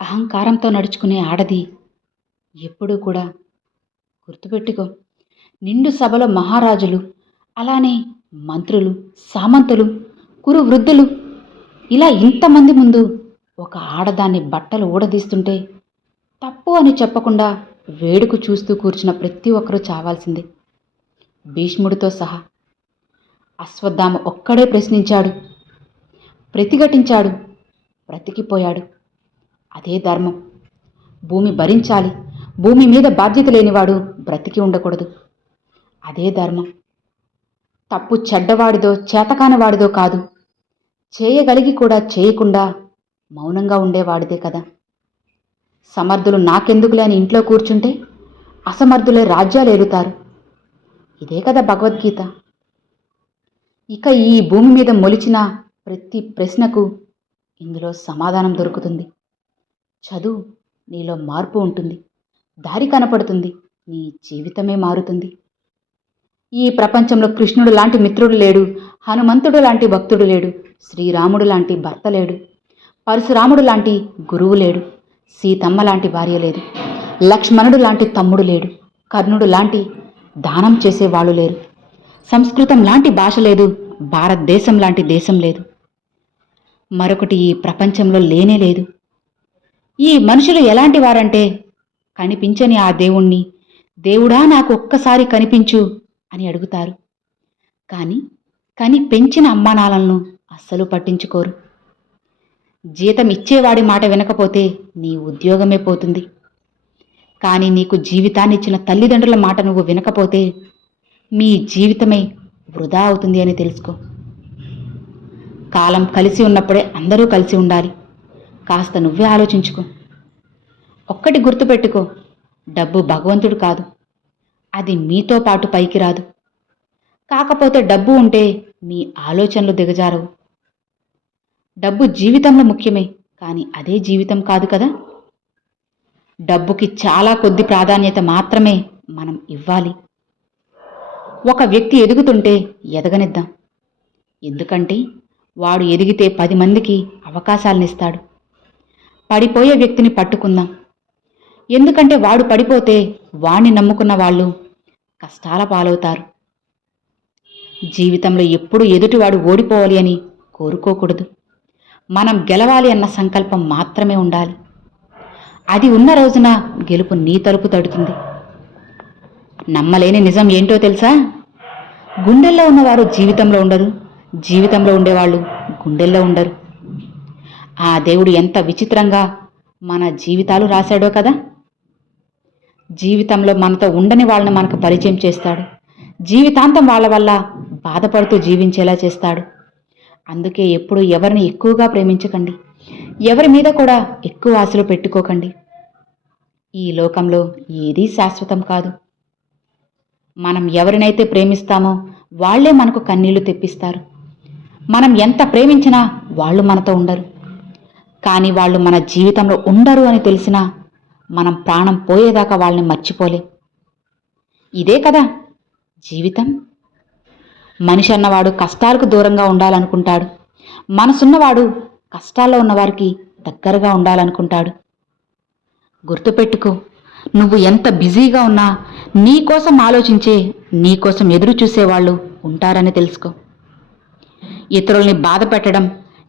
అహంకారంతో నడుచుకునే ఆడది ఎప్పుడూ కూడా గుర్తుపెట్టుకో. నిండు సభలో మహారాజులు, అలానే మంత్రులు, సామంతులు, కురు వృద్ధులు, ఇలా ఇంతమంది ముందు ఒక ఆడదాన్ని బట్టలు ఊడదీస్తుంటే తప్పు అని చెప్పకుండా వేడుకు చూస్తూ కూర్చున్న ప్రతి ఒక్కరూ చావాల్సిందే, భీష్ముడితో సహా. అశ్వత్థామ ఒక్కడే ప్రశ్నించాడు, ప్రతిఘటించాడు, బ్రతికిపోయాడు. అదే ధర్మం. భూమి భరించాలి, భూమి మీద బాధ్యత లేనివాడు బ్రతికి ఉండకూడదు. అదే ధర్మం. తప్పు చెడ్డవాడిదో చేతకానివాడిదో కాదు, చేయగలిగి కూడా చేయకుండా మౌనంగా ఉండేవాడిదే కదా. సమర్థులు నాకెందుకులే అని ఇంట్లో కూర్చుంటే అసమర్థులే రాజ్యాలు ఏలుతారు. ఇదే కదా భగవద్గీత. ఇక ఈ భూమి మీద మొలిచిన ప్రతి ప్రశ్నకు ఇందులో సమాధానం దొరుకుతుంది. చదువు, నీలో మార్పు ఉంటుంది, దారి కనపడుతుంది, నీ జీవితమే మారుతుంది. ఈ ప్రపంచంలో కృష్ణుడు లాంటి మిత్రుడు లేడు, హనుమంతుడు లాంటి భక్తుడు లేడు, శ్రీరాముడు లాంటి భర్త లేడు, పరశురాముడు లాంటి గురువు లేడు, సీతమ్మ లాంటి భార్య లేదు, లక్ష్మణుడు లాంటి తమ్ముడు లేడు, కర్ణుడు లాంటి దానం చేసేవాళ్ళు లేరు, సంస్కృతం లాంటి భాష లేదు, భారతదేశం లాంటి దేశం లేదు, మరొకటి ఈ ప్రపంచంలో లేనే లేదు. ఈ మనుషులు ఎలాంటి వారంటే కనిపించని ఆ దేవుణ్ణి, దేవుడా నాకు ఒక్కసారి కనిపించు అని అడుగుతారు. కానీ పెంచిన అమ్మానాన్నలను అస్సలు పట్టించుకోరు. జీతం ఇచ్చేవాడి మాట వినకపోతే నీ ఉద్యోగమే పోతుంది. కానీ నీకు జీవితాన్ని ఇచ్చిన తల్లిదండ్రుల మాట నువ్వు వినకపోతే మీ జీవితమే వృధా అవుతుంది అని తెలుసుకో. కాలం కలిసి ఉన్నప్పుడే అందరూ కలిసి ఉండాలి. కాస్త నువ్వే ఆలోచించుకో. ఒక్కటి గుర్తుపెట్టుకో, డబ్బు భగవంతుడు కాదు, అది మీతో పాటు పైకి రాదు. కాకపోతే డబ్బు ఉంటే మీ ఆలోచనలు దిగజారవు. డబ్బు జీవితంలో ముఖ్యమే, కానీ అదే జీవితం కాదు కదా. డబ్బుకి చాలా కొద్ది ప్రాధాన్యత మాత్రమే మనం ఇవ్వాలి. ఒక వ్యక్తి ఎదుగుతుంటే ఎదగనిద్దాం, ఎందుకంటే వాడు ఎదిగితే 10 మందికి అవకాశాలనిస్తాడు. పడిపోయే వ్యక్తిని పట్టుకుందాం, ఎందుకంటే వాడు పడిపోతే వాణ్ణి నమ్ముకున్న వాళ్ళు కష్టాల పాలవుతారు. జీవితంలో ఎప్పుడూ ఎదుటివాడు ఓడిపోవాలి అని కోరుకోకూడదు. మనం గెలవాలి అన్న సంకల్పం మాత్రమే ఉండాలి. అది ఉన్న రోజున గెలుపు నీ తలుపు తడుతుంది. నమ్మలేని నిజం ఏంటో తెలుసా? గుండెల్లో ఉన్నవారు జీవితంలో ఉండరు, జీవితంలో ఉండేవాళ్ళు గుండెల్లో ఉండరు. ఆ దేవుడు ఎంత విచిత్రంగా మన జీవితాలు రాశాడో కదా. జీవితంలో మనతో ఉండని వాళ్ళని మనకు పరిచయం చేస్తాడు. జీవితాంతం వాళ్ళ వల్ల బాధపడుతూ జీవించేలా చేస్తాడు. అందుకే ఎప్పుడు ఎవరిని ఎక్కువగా ప్రేమించకండి, ఎవరి మీద కూడా ఎక్కువ ఆశలు పెట్టుకోకండి. ఈ లోకంలో ఏదీ శాశ్వతం కాదు. మనం ఎవరినైతే ప్రేమిస్తామో వాళ్లే మనకు కన్నీళ్లు తెప్పిస్తారు. మనం ఎంత ప్రేమించినా వాళ్ళు మనతో ఉండరు. కానీ వాళ్ళు మన జీవితంలో ఉండరు అని తెలిసినా మనం ప్రాణం పోయేదాకా వాళ్ళని మర్చిపోలేం. ఇదే కదా జీవితం. మనిషి అన్నవాడు కష్టాలకు దూరంగా ఉండాలనుకుంటాడు. మనసున్నవాడు కష్టాల్లో ఉన్నవారికి దగ్గరగా ఉండాలనుకుంటాడు. గుర్తుపెట్టుకో, నువ్వు ఎంత బిజీగా ఉన్నా నీకోసం ఆలోచించే, నీకోసం ఎదురు చూసేవాళ్ళు ఉంటారని తెలుసుకో. ఇతరుల్ని బాధ పెట్టడం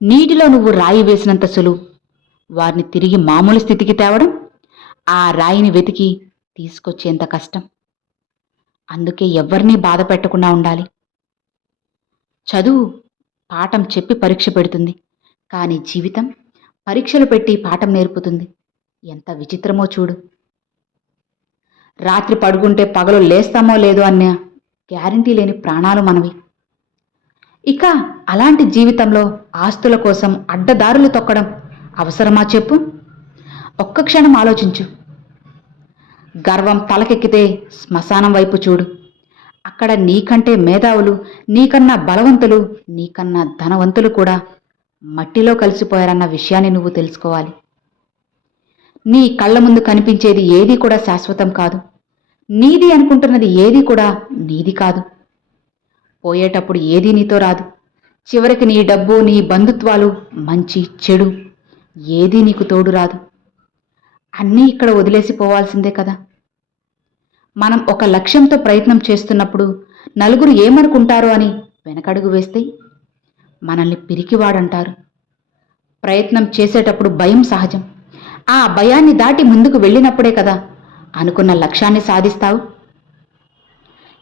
నీటిలో నువ్వు రాయి వేసినంత సులువు. వారిని తిరిగి మామూలు స్థితికి తేవడం ఆ రాయిని వెతికి తీసుకొచ్చేంత కష్టం. అందుకే ఎవరినీ బాధ పెట్టకుండా ఉండాలి. చదువు పాఠం చెప్పి పరీక్ష పెడుతుంది, కానీ జీవితం పరీక్షలు పెట్టి పాఠం నేర్పుతుంది. ఎంత విచిత్రమో చూడు. రాత్రి పడుకుంటే పగలు లేస్తామో లేదో అన్న గ్యారంటీ లేని ప్రాణాలు మనవి. ఇక అలాంటి జీవితంలో ఆస్తుల కోసం అడ్డదారులు తొక్కడం అవసరమా చెప్పు? ఒక్క క్షణం ఆలోచించు. గర్వం తలకెక్కితే శ్మశానం వైపు చూడు. అక్కడ నీకంటే మేధావులు, నీకన్నా బలవంతులు, నీకన్నా ధనవంతులు కూడా మట్టిలో కలిసిపోయారన్న విషయాన్ని నువ్వు తెలుసుకోవాలి. నీ కళ్ళ ముందు కనిపించేది ఏదీ కూడా శాశ్వతం కాదు. నీది అనుకుంటున్నది ఏదీ కూడా నీది కాదు. పోయేటప్పుడు ఏదీ నీతో రాదు. చివరికి నీ డబ్బు, నీ బంధుత్వాలు, మంచి చెడు ఏదీ నీకు తోడు రాదు. అన్నీ ఇక్కడ వదిలేసి పోవాల్సిందే కదా. మనం ఒక లక్ష్యంతో ప్రయత్నం చేస్తున్నప్పుడు నలుగురు ఏమనుకుంటారో అని వెనకడుగు వేస్తే మనల్ని పిరికివాడంటారు. ప్రయత్నం చేసేటప్పుడు భయం సహజం. ఆ భయాన్ని దాటి ముందుకు వెళ్ళినప్పుడే కదా అనుకున్న లక్ష్యాన్ని సాధిస్తావు.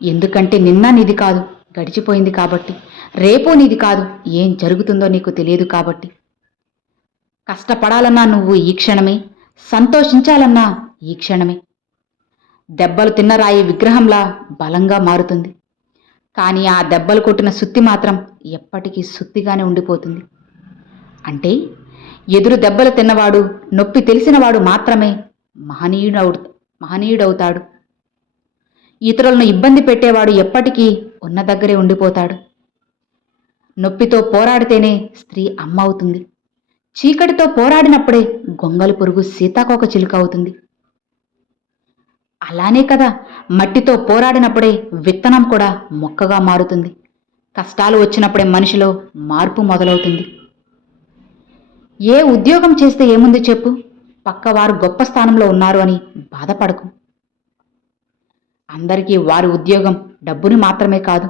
ఎందుకంటే నిన్న నీది కాదు, గడిచిపోయింది కాబట్టి. రేపు నీది కాదు, ఏం జరుగుతుందో నీకు తెలియదు కాబట్టి. కష్టపడాలన్నా నువ్వు ఈ క్షణమే, సంతోషించాలన్నా ఈ క్షణమే. దెబ్బలు తిన్న రాయి విగ్రహంలా బలంగా మారుతుంది. కానీ ఆ దెబ్బలు కొట్టిన సుత్తి మాత్రం ఎప్పటికీ సుత్తిగానే ఉండిపోతుంది. అంటే ఎదురు దెబ్బలు తిన్నవాడు, నొప్పి తెలిసినవాడు మాత్రమే మహనీయుడవుతాడు. ఇతరులను ఇబ్బంది పెట్టేవాడు ఎప్పటికీ ఉన్న దగ్గరే ఉండిపోతాడు. నొప్పితో పోరాడితేనే స్త్రీ అమ్మ అవుతుంది. చీకటితో పోరాడినప్పుడే గొంగలి పురుగు సీతాకోక చిలుక అవుతుంది. అలానే కదా మట్టితో పోరాడినప్పుడే విత్తనం కూడా మొక్కగా మారుతుంది. కష్టాలు వచ్చినప్పుడే మనిషిలో మార్పు మొదలవుతుంది. ఏ ఉద్యోగం చేస్తే ఏముంది చెప్పు, పక్కవారు గొప్ప స్థానంలో ఉన్నారు అని బాధపడకు. అందరికీ వారి ఉద్యోగం డబ్బుని మాత్రమే కాదు,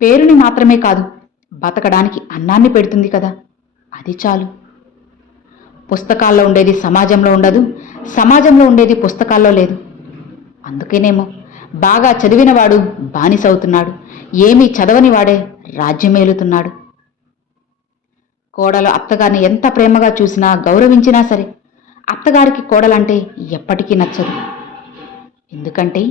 పేరుని మాత్రమే కాదు, బతకడానికి అన్నాన్ని పెడుతుంది కదా, అది చాలు. పుస్తకాల్లో ఉండేది సమాజంలో ఉండదు, సమాజంలో ఉండేది పుస్తకాల్లో లేదు. అందుకేనేమో బాగా చదివినవాడు బానిసవుతున్నాడు, ఏమీ చదవని వాడే రాజ్యమేలుతున్నాడు. కోడలు అత్తగారిని ఎంత ప్రేమగా చూసినా గౌరవించినా సరే అత్తగారికి కోడలంటే ఎప్పటికీ నచ్చదు. ఎందుకంటే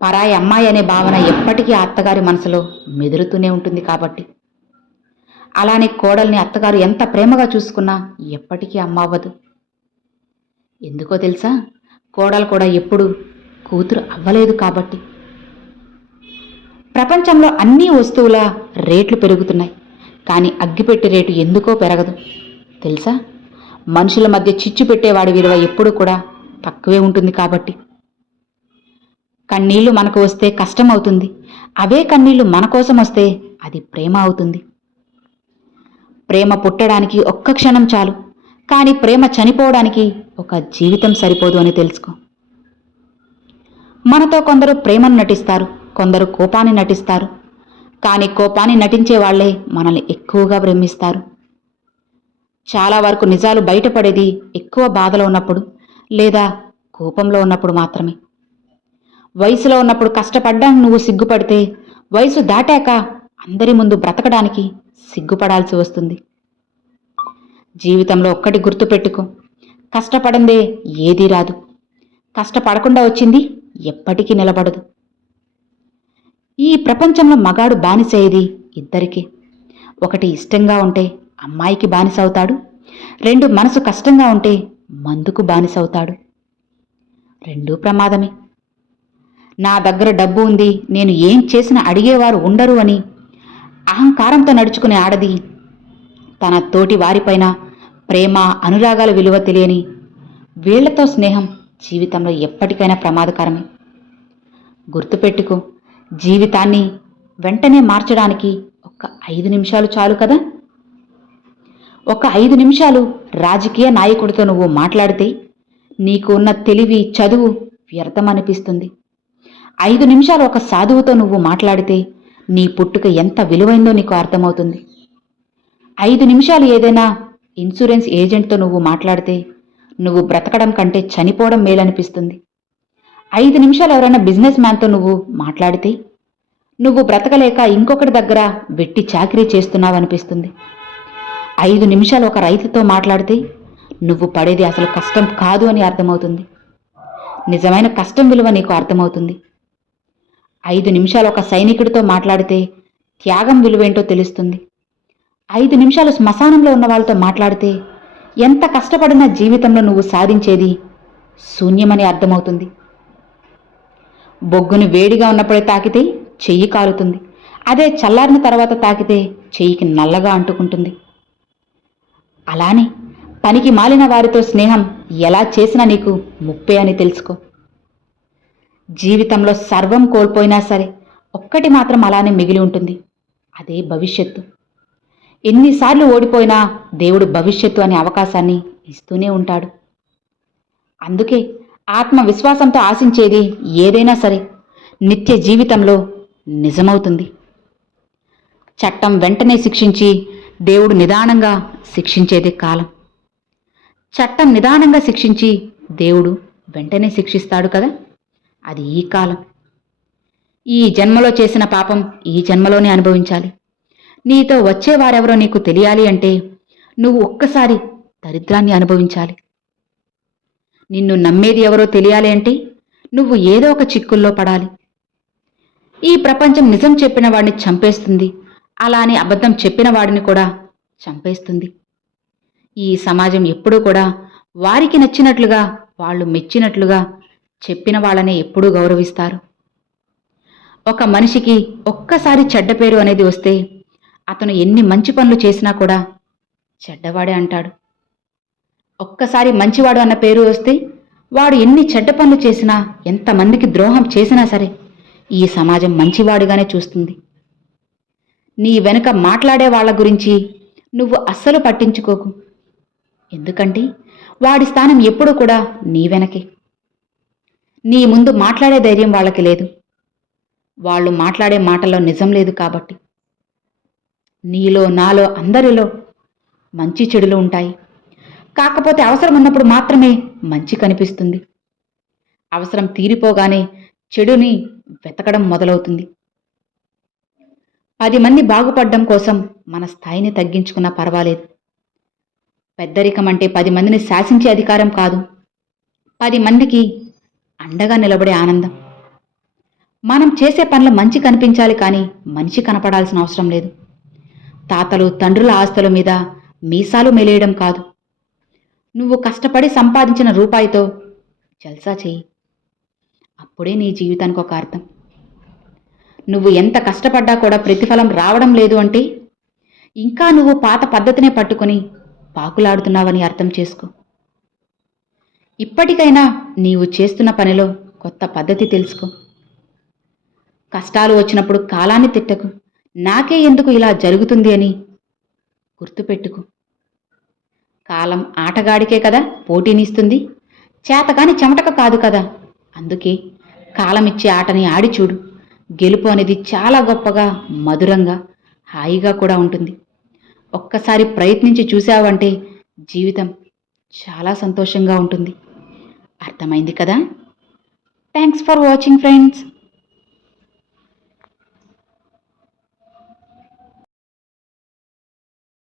పరాయి అమ్మాయి అనే భావన ఎప్పటికీ ఆ అత్తగారి మనసులో మెదులుతూనే ఉంటుంది కాబట్టి. అలానే కోడల్ని అత్తగారు ఎంత ప్రేమగా చూసుకున్నా ఎప్పటికీ అమ్మ అవ్వదు. ఎందుకో తెలుసా, కోడలు కూడా ఎప్పుడు కూతురు అవ్వలేదు కాబట్టి. ప్రపంచంలో అన్ని వస్తువుల రేట్లు పెరుగుతున్నాయి, కానీ అగ్గిపెట్టి రేటు ఎందుకో పెరగదు తెలుసా? మనుషుల మధ్య చిచ్చు పెట్టేవాడి విలువ ఎప్పుడు కూడా తక్కువే ఉంటుంది కాబట్టి. కన్నీళ్లు మనకు వస్తే కష్టం అవుతుంది, అవే కన్నీళ్లు మన కోసం వస్తే అది ప్రేమ అవుతుంది. ప్రేమ పుట్టడానికి ఒక్క క్షణం చాలు, కానీ ప్రేమ చనిపోవడానికి ఒక జీవితం సరిపోదు అని తెలుసుకో. మనతో కొందరు ప్రేమను నటిస్తారు, కొందరు కోపాన్ని నటిస్తారు. కానీ కోపాన్ని నటించే వాళ్లే మనల్ని ఎక్కువగా ప్రేమిస్తారు. చాలా వరకు నిజాలు బయటపడేది ఎక్కువ బాధలో ఉన్నప్పుడు లేదా కోపంలో ఉన్నప్పుడు మాత్రమే. వయసులో ఉన్నప్పుడు కష్టపడ్డానికి నువ్వు సిగ్గుపడితే, వయసు దాటాక అందరి ముందు బ్రతకడానికి సిగ్గుపడాల్సి వస్తుంది. జీవితంలో ఒక్కటి గుర్తుపెట్టుకో, కష్టపడందే ఏదీ రాదు, కష్టపడకుండా వచ్చింది ఎప్పటికీ నిలబడదు. ఈ ప్రపంచంలో మగాడు బానిసయ్యేది ఇద్దరికీ. ఒకటి ఇష్టంగా ఉంటే అమ్మాయికి బానిస అవుతాడు, రెండు మనసు కష్టంగా ఉంటే మందుకు బానిసవుతాడు. రెండూ ప్రమాదమే. నా దగ్గర డబ్బు ఉంది, నేను ఏం చేసినా అడిగేవారు ఉండరు అని అహంకారంతో నడుచుకునే ఆడది తన తోటి వారిపైన ప్రేమ అనురాగాల విలువ తెలియని వీళ్లతో స్నేహం జీవితంలో ఎప్పటికైనా ప్రమాదకరమే. గుర్తుపెట్టుకో, జీవితాన్ని వెంటనే మార్చడానికి ఒక్క 5 నిమిషాలు చాలు కదా. ఒక 5 నిమిషాలు రాజకీయ నాయకుడితో నువ్వు మాట్లాడితే నీకు ఉన్న తెలివి, చదువు వ్యర్థమనిపిస్తుంది. 5 నిమిషాలు ఒక సాధువుతో నువ్వు మాట్లాడితే నీ పుట్టుక ఎంత విలువైందో నీకు అర్థమవుతుంది. 5 నిమిషాలు ఏదైనా ఇన్సూరెన్స్ ఏజెంట్తో నువ్వు మాట్లాడితే నువ్వు బ్రతకడం కంటే చనిపోవడం మేలనిపిస్తుంది. 5 నిమిషాలు ఎవరైనా బిజినెస్ మ్యాన్తో నువ్వు మాట్లాడితే నువ్వు బ్రతకలేక ఇంకొకటి దగ్గర వెట్టి చాకిరీ చేస్తున్నావనిపిస్తుంది. 5 నిమిషాలు ఒక రైతుతో మాట్లాడితే నువ్వు పడేది అసలు కష్టం కాదు అని అర్థమవుతుంది. నిజమైన కష్టం విలువ నీకు అర్థమవుతుంది. 5 నిమిషాలు ఒక సైనికుడితో మాట్లాడితే త్యాగం విలువేంటో తెలుస్తుంది. 5 నిమిషాలు శ్మశానంలో ఉన్న వాళ్ళతో మాట్లాడితే ఎంత కష్టపడినా జీవితంలో నువ్వు సాధించేది శూన్యమని అర్థమవుతుంది. బొగ్గును వేడిగా ఉన్నప్పుడే తాకితే చెయ్యి కాలుతుంది, అదే చల్లారిన తర్వాత తాకితే చెయ్యికి నల్లగా అంటుకుంటుంది. అలానే పనికి మాలిన వారితో స్నేహం ఎలా చేసినా నీకు ముప్పే అని తెలుసుకో. జీవితంలో సర్వం కోల్పోయినా సరే ఒక్కటి మాత్రం అలానే మిగిలి ఉంటుంది, అదే భవిష్యత్తు. ఎన్నిసార్లు ఓడిపోయినా దేవుడు భవిష్యత్తు అనే అవకాశాన్ని ఇస్తూనే ఉంటాడు. అందుకే ఆత్మవిశ్వాసంతో ఆశించేది ఏదైనా సరే నిత్య జీవితంలో నిజమవుతుంది. చట్టం వెంటనే శిక్షించి దేవుడు నిదానంగా శిక్షించేదే కాలం. చట్టం నిదానంగా శిక్షించి దేవుడు వెంటనే శిక్షిస్తాడు కదా, అది ఈ కాలం. ఈ జన్మలో చేసిన పాపం ఈ జన్మలోనే అనుభవించాలి. నీతో వచ్చేవారెవరో నీకు తెలియాలి అంటే నువ్వు ఒక్కసారి దరిద్రాన్ని అనుభవించాలి. నిన్ను నమ్మేది ఎవరో తెలియాలి అంటే నువ్వు ఏదో ఒక చిక్కుల్లో పడాలి. ఈ ప్రపంచం నిజం చెప్పిన వాడిని చంపేస్తుంది, అలానే అబద్ధం చెప్పిన వాడిని కూడా చంపేస్తుంది. ఈ సమాజం ఎప్పుడూ కూడా వారికి నచ్చినట్లుగా, వాళ్ళు మెచ్చినట్లుగా చెప్పిన వాళ్ళనే ఎప్పుడూ గౌరవిస్తారు. ఒక మనిషికి ఒక్కసారి చెడ్డ పేరు అనేది వస్తే అతను ఎన్ని మంచి పనులు చేసినా కూడా చెడ్డవాడే అంటాడు. ఒక్కసారి మంచివాడు అన్న పేరు వస్తే వాడు ఎన్ని చెడ్డ పనులు చేసినా, ఎంతమందికి ద్రోహం చేసినా సరే ఈ సమాజం మంచివాడుగానే చూస్తుంది. నీ వెనుక మాట్లాడే వాళ్ళ గురించి నువ్వు అస్సలు పట్టించుకోకు. ఎందుకంటే వాడి స్థానం ఎప్పుడూ కూడా నీ వెనకే. నీ ముందు మాట్లాడే ధైర్యం వాళ్ళకి లేదు. వాళ్ళు మాట్లాడే మాటల్లో నిజం లేదు కాబట్టి. నీలో, నాలో, అందరిలో మంచి చెడులు ఉంటాయి. కాకపోతే అవసరం ఉన్నప్పుడు మాత్రమే మంచి కనిపిస్తుంది. అవసరం తీరిపోగానే చెడుని వెతకడం మొదలవుతుంది. 10 మంది బాగుపడడం కోసం మన స్థాయిని తగ్గించుకున్నా పర్వాలేదు. పెద్దరికం అంటే 10 మందిని శాసించే అధికారం కాదు, 10 మందికి అండగా నిలబడే ఆనందం. మనం చేసే పనులు మంచి కనిపించాలి కానీ మనిషి కనపడాల్సిన అవసరం లేదు. తాతలు తండ్రుల ఆస్తుల మీద మీసాలు మెలేయడం కాదు. నువ్వు కష్టపడి సంపాదించిన రూపాయితో జల్సా చెయ్యి. అప్పుడే నీ జీవితానికి ఒక అర్థం. నువ్వు ఎంత కష్టపడ్డా కూడా ప్రతిఫలం రావడం లేదు అంటే ఇంకా నువ్వు పాత పద్ధతినే పట్టుకొని పాకులాడుతున్నావని అర్థం చేసుకో. ఇప్పటికైనా నీవు చేస్తున్న పనిలో కొత్త పద్ధతి తెలుసుకో. కష్టాలు వచ్చినప్పుడు కాలాన్ని తిట్టకు. నాకే ఎందుకు ఇలా జరుగుతుంది అని గుర్తుపెట్టుకు. కాలం ఆటగాడికే కదా పోటీనిస్తుంది, చేతకాని చెమటక కాదు కదా. అందుకే కాలమిచ్చే ఆటని ఆడి చూడు. గెలుపు అనేది చాలా గొప్పగా, మధురంగా, హాయిగా కూడా ఉంటుంది. ఒక్కసారి ప్రయత్నించి చూసావంటే జీవితం చాలా సంతోషంగా ఉంటుంది. అర్థమైంది కదా? Thanks for watching friends.